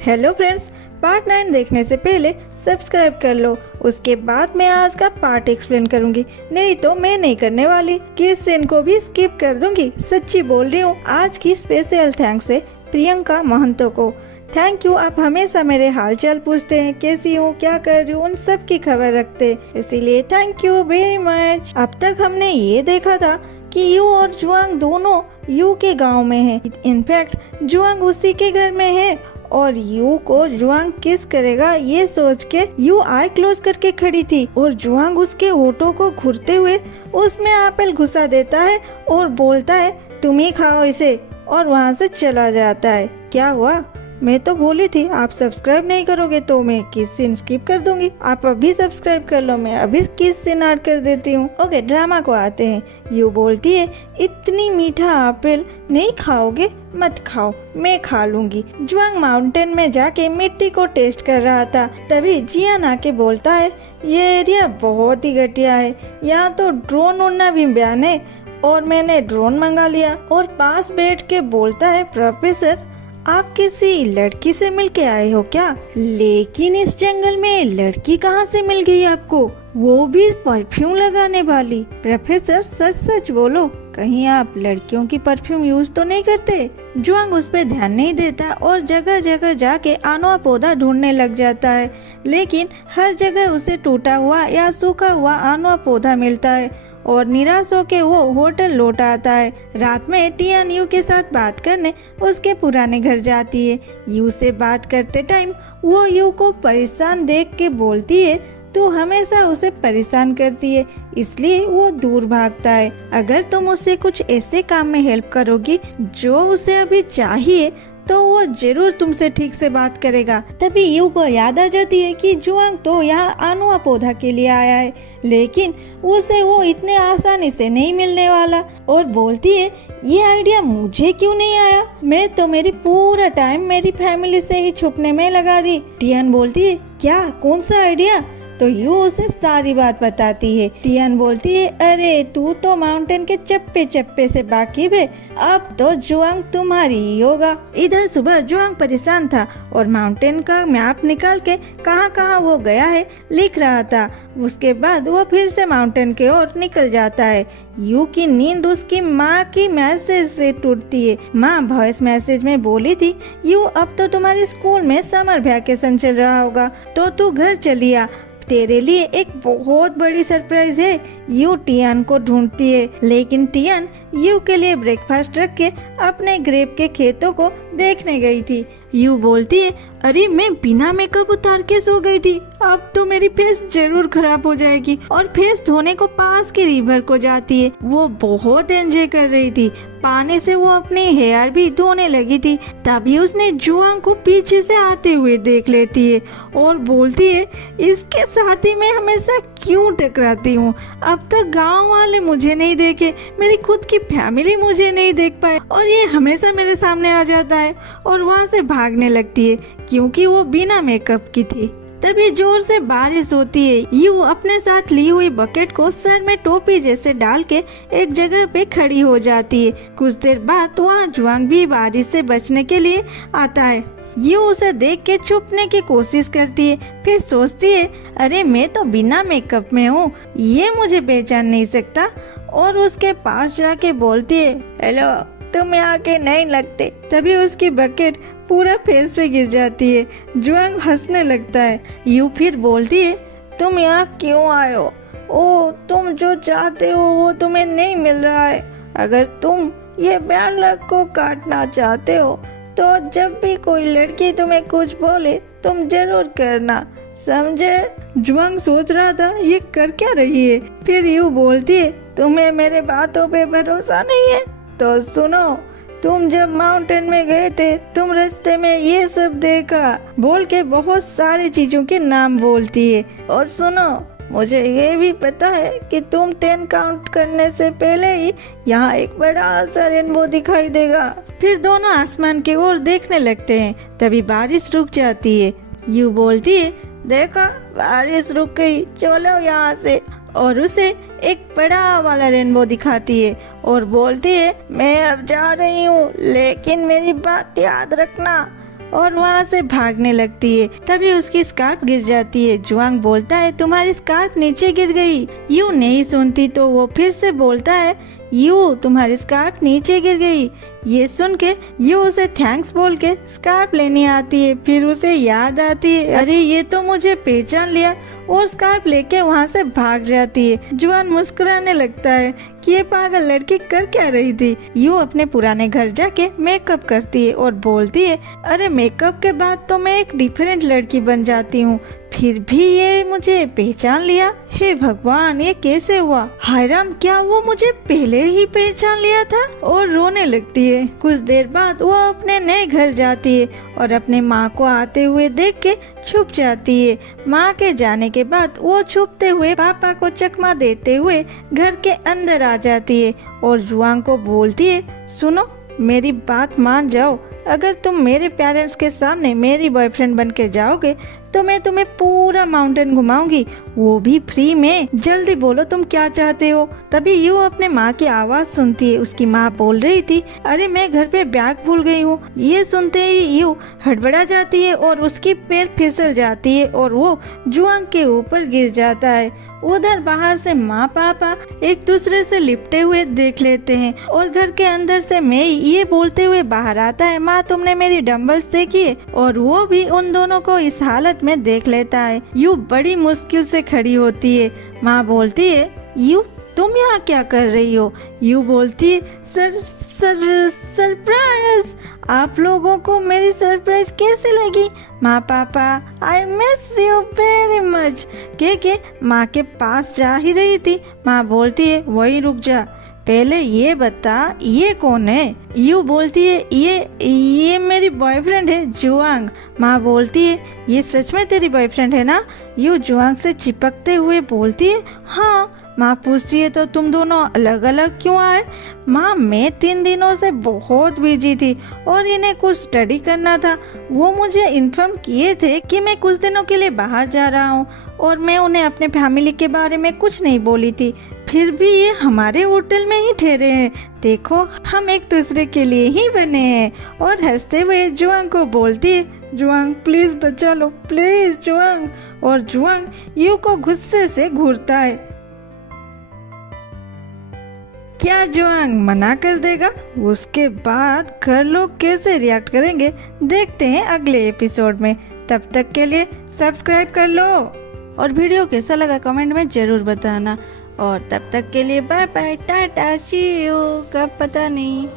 Hello friends, part 9 देखने से पहले सब्सक्राइब कर लो। उसके बाद मैं आज का पार्ट एक्सप्लेन करूंगी, नहीं तो मैं नहीं करने वाली। किस सीन को भी स्किप कर दूंगी, सच्ची बोल रही हूँ। आज की स्पेशल थैंक्स है प्रियंका महंतो को। थैंक यू, आप हमेशा मेरे हालचाल पूछते हैं, कैसी हूँ, क्या कर रही हूँ, उन सब की खबर रखते, इसीलिए थैंक यू वेरी मच। अब तक हमने ये देखा था कि यू और जुआंग दोनों यू के गांव में हैं। इनफैक्ट जुआंग उसी के घर में है और यू को जुआंग किस करेगा ये सोच के यू आई क्लोज करके खड़ी थी और जुआंग उसके होठों को घुरते हुए उसमें एप्पल घुसा देता है और बोलता है तुम ही खाओ इसे, और वहाँ से चला जाता है। क्या हुआ? मैं तो बोली थी आप सब्सक्राइब नहीं करोगे तो मैं किस सीन स्किप कर दूंगी। आप अभी सब्सक्राइब कर लो, मैं अभी किस सीन ऐड कर देती हूँ। ओके, ड्रामा को आते हैं। यू बोलती है इतनी मीठा एप्पल नहीं खाओगे, मत खाओ, मैं खा लूंगी। जुआंग माउंटेन में जाके मिट्टी को टेस्ट कर रहा था, तभी जियान आके बोलता है ये एरिया बहुत ही घटिया है, यहाँ तो ड्रोन उड़ना भी बैन है, और मैंने ड्रोन मंगा लिया। और पास बैठ के बोलता है प्रोफेसर आप किसी लड़की से मिलके आए हो क्या? लेकिन इस जंगल में लड़की कहाँ से मिल गई आपको, वो भी परफ्यूम लगाने वाली? प्रोफेसर सच सच बोलो, कहीं आप लड़कियों की परफ्यूम यूज तो नहीं करते? जुआंग उस पर ध्यान नहीं देता और जगह जगह जाके अनोआ पौधा ढूंढने लग जाता है, लेकिन हर जगह उसे टूटा हुआ या सूखा हुआ अनोआ पौधा मिलता है और निराश होके वो होटल लौट आता है। रात में टियान यू के साथ बात करने उसके पुराने घर जाती है। यू से बात करते टाइम वो यू को परेशान देख के बोलती है तू हमेशा उसे परेशान करती है, इसलिए वो दूर भागता है। अगर तुम उससे कुछ ऐसे काम में हेल्प करोगी जो उसे अभी चाहिए तो वो जरूर तुमसे ठीक से बात करेगा। तभी यू को याद आ जाती है कि जुआंग तो यहाँ अनोआ पौधा के लिए आया है, लेकिन उसे वो इतने आसानी से नहीं मिलने वाला, और बोलती है ये आइडिया मुझे क्यों नहीं आया, मैं तो मेरी पूरा टाइम मेरी फैमिली से ही छुपने में लगा दी। टियान बोलती है क्या, कौन सा आइडिया? तो यू उसे सारी बात बताती है। टियान बोलती है अरे तू तो माउंटेन के चप्पे चप्पे से वाकिफ है, अब तो जुआंग तुम्हारी ही होगा। इधर सुबह जुआंग परेशान था और माउंटेन का मैप निकाल के कहाँ कहाँ वो गया है लिख रहा था। उसके बाद वो फिर से माउंटेन के ओर निकल जाता है। यू की नींद उसकी माँ की मैसेज से टूटती है। माँ वॉइस मैसेज में बोली थी यू अब तो तुम्हारे स्कूल में समर वैकेशन चल रहा होगा तो तू घर चली आ, तेरे लिए एक बहुत बड़ी सरप्राइज है। यू टियान को ढूंढती है, लेकिन टियान यू के लिए ब्रेकफास्ट रख के अपने ग्रेप के खेतों को देखने गई थी। यू बोलती है अरे मैं बिना मेकअप उतार के सो गई थी, अब तो मेरी फेस जरूर खराब हो जाएगी, और फेस धोने को पास के रिवर को जाती है। वो बहुत एंजॉय कर रही थी, पानी से वो अपने हेयर भी धोने लगी थी, तभी उसने जुआंग को पीछे से आते हुए देख लेती है और बोलती है इसके साथ ही मैं हमेशा क्यों टकराती हूँ, अब तक गाँव वाले मुझे नहीं देखे, मेरी खुद की फैमिली मुझे नहीं देख पाए, और ये हमेशा मेरे सामने आ जाता है, और वहाँ से भागने लगती है क्योंकि वो बिना मेकअप की थी। तभी जोर से बारिश होती है। यू अपने साथ ली हुई बकेट को सर में टोपी जैसे डाल के एक जगह पे खड़ी हो जाती है। कुछ देर बाद वहाँ जुआंग भी बारिश से बचने के लिए आता है। यू उसे देख के छुपने की कोशिश करती है, फिर सोचती है अरे मैं तो बिना मेकअप में हूँ, ये मुझे पहचान नहीं सकता, और उसके पास जाके बोलती है हेलो तुम यहाँ के नहीं लगते। तभी उसकी बकेट पूरा फेस पे गिर जाती है। जुआंग हंसने लगता है। यू फिर बोलती है तुम यहाँ क्यों आए हो? ओ तुम जो चाहते हो वो तुम्हें नहीं मिल रहा है, अगर तुम ये बैड लक को काटना चाहते हो तो जब भी कोई लड़की तुम्हें कुछ बोले तुम जरूर करना, समझे? जुआंग सोच रहा था ये कर क्या रही है। फिर यू बोलती है तुम्हें मेरे बातों पे भरोसा नहीं है तो सुनो, तुम जब माउंटेन में गए थे तुम रास्ते में ये सब देखा, बोल के बहुत सारी चीजों के नाम बोलती है। और सुनो मुझे ये भी पता है कि तुम 10 काउंट करने से पहले ही यहाँ एक बड़ा सा रेनबो दिखाई देगा। फिर दोनों आसमान की ओर देखने लगते हैं, तभी बारिश रुक जाती है। यू बोलती है देखा बारिश रुक गई, चलो यहाँ से, और उसे एक बड़ा वाला रेनबो दिखाती है और बोलती है मैं अब जा रही हूँ, लेकिन मेरी बात याद रखना, और वहाँ से भागने लगती है। तभी उसकी स्कार्फ गिर जाती है। जुआंग बोलता है तुम्हारी स्कार्फ नीचे गिर गई। यू नहीं सुनती तो वो फिर से बोलता है यू तुम्हारी स्कार्फ नीचे गिर गई। ये सुन के यू उसे थैंक्स बोल के स्कार्फ लेने आती है। फिर उसे याद आती है अरे ये तो मुझे पहचान लिया और स्कार्फ लेके वहाँ से भाग जाती है। जुआन मुस्कुराने लगता है कि ये पागल लड़की कर क्या रही थी। यू अपने पुराने घर जाके मेकअप करती है और बोलती है अरे मेकअप के बाद तो मैं एक डिफरेंट लड़की बन जाती हूँ, फिर भी ये मुझे पहचान लिया। हे भगवान ये कैसे हुआ। हाय राम क्या वो मुझे पहले ही पहचान लिया था। और रोने लगती है। कुछ देर बाद वो अपने नए घर जाती है और अपने माँ को आते हुए देख के छुप जाती है। माँ के जाने के बाद वो छुपते हुए पापा को चकमा देते हुए घर के अंदर आ जाती है और जुआंग को बोलती है सुनो मेरी बात मान जाओ, अगर तुम मेरे पेरेंट्स के सामने मेरी बॉयफ्रेंड बन के जाओगे तो मैं तुम्हें पूरा माउंटेन घुमाऊंगी, वो भी फ्री में। जल्दी बोलो तुम क्या चाहते हो। तभी यू अपने माँ की आवाज सुनती है। उसकी माँ बोल रही थी अरे मैं घर पे बैग भूल गई हूँ। ये सुनते ही यू हड़बड़ा जाती है और उसकी पैर फिसल जाती है और वो जुआंग के ऊपर गिर जाता है। उधर बाहर से माँ पापा एक दूसरे से लिपटे हुए देख लेते हैं और घर के अंदर से मैं ये बोलते हुए बाहर आता है माँ तुमने मेरी डंबल्स देखी है। और वो भी उन दोनों को इस हालत में देख लेता है। यू बड़ी मुश्किल से खड़ी होती है। माँ बोलती है यू तुम यहाँ क्या कर रही हो। यू बोलती है सरप्राइज। आप लोगों को मेरी सरप्राइज कैसी लगी। माँ पापा I miss you very much के माँ के पास जा ही रही थी। माँ बोलती है वही रुक जा, पहले ये बता ये कौन है। यू बोलती है ये मेरी बॉयफ्रेंड है जुआंग। माँ बोलती है ये सच में तेरी बॉयफ्रेंड है ना। यू जुआंग से चिपकते हुए बोलती है हाँ। माँ पूछती है तो तुम दोनों अलग अलग क्यों आए। माँ मैं 3 दिनों से बहुत बिजी थी और इन्हें कुछ स्टडी करना था। वो मुझे इन्फॉर्म किए थे कि मैं कुछ दिनों के लिए बाहर जा रहा हूँ और मैं उन्हें अपने फैमिली के बारे में कुछ नहीं बोली थी। फिर भी ये हमारे होटल में ही ठहरे हैं। देखो हम एक दूसरे के लिए ही बने हैं। और हंसते हुए जुआंग को बोलती है जुआंग प्लीज बचा लो प्लीज जुआंग। और जुआंग यू को गुस्से से घूरता है। क्या जुआंग मना कर देगा। उसके बाद घर लोग कैसे रिएक्ट करेंगे देखते हैं अगले एपिसोड में। तब तक के लिए सब्सक्राइब कर लो और वीडियो कैसा लगा कमेंट में जरूर बताना। और तब तक के लिए bye bye tata see you, कब पता नहीं।